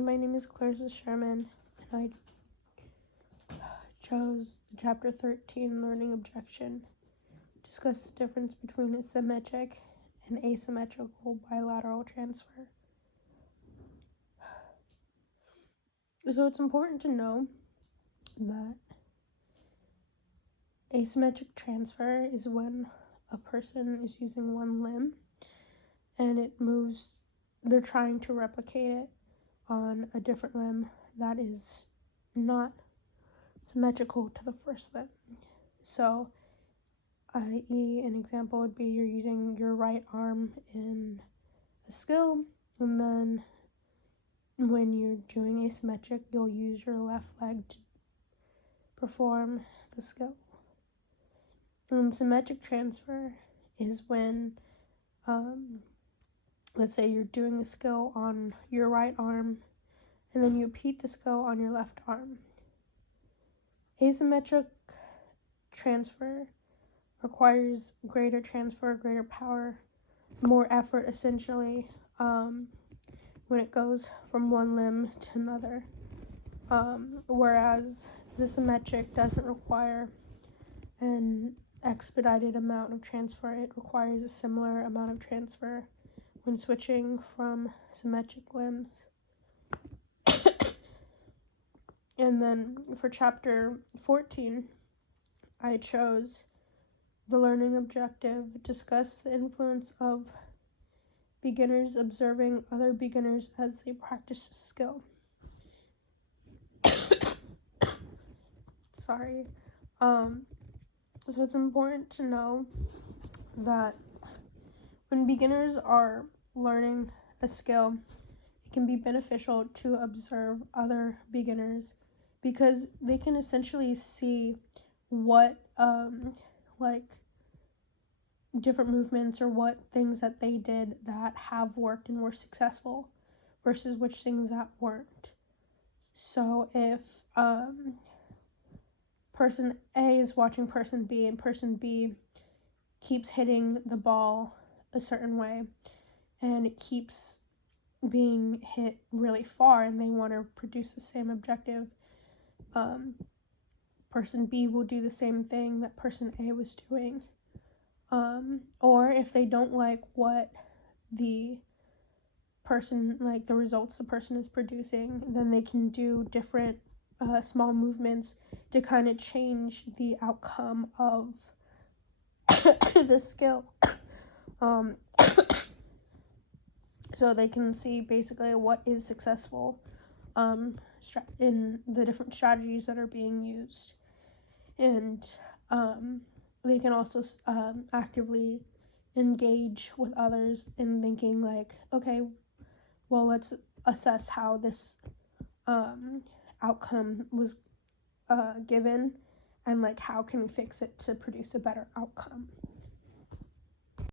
My name is Clarissa Sherman, and I chose Chapter 13, Learning Objection, to discuss the difference between a symmetric and asymmetrical bilateral transfer. So it's important to know that asymmetric transfer is when a person is using one limb and they're trying to replicate it on a different limb that is not symmetrical to the first limb. So, i.e., an example would be you're using your right arm in a skill, and then when you're doing asymmetric, you'll use your left leg to perform the skill. And symmetric transfer is when, let's say you're doing a skill on your right arm, and then you repeat the skill on your left arm. Asymmetric transfer requires greater transfer, greater power, more effort essentially, when it goes from one limb to another. Whereas the symmetric doesn't require an expedited amount of transfer. It requires a similar amount of transfer when switching from symmetric limbs. And then for chapter 14, I chose the learning objective, discuss the influence of beginners observing other beginners as they practice a skill. Sorry. So it's important to know that when beginners are learning a skill, it can be beneficial to observe other beginners because they can essentially see what different movements or what things that they did that have worked and were successful versus which things that weren't. So if person A is watching person B and person B keeps hitting the ball a certain way and it keeps being hit really far and they want to produce the same objective, person B will do the same thing that person A was doing. Or if they don't like what the results the person is producing, then they can do different small movements to kind of change the outcome of the skill. So they can see basically what is successful in the different strategies that are being used. And they can also actively engage with others in thinking like, okay, well, let's assess how this outcome was given and like how can we fix it to produce a better outcome.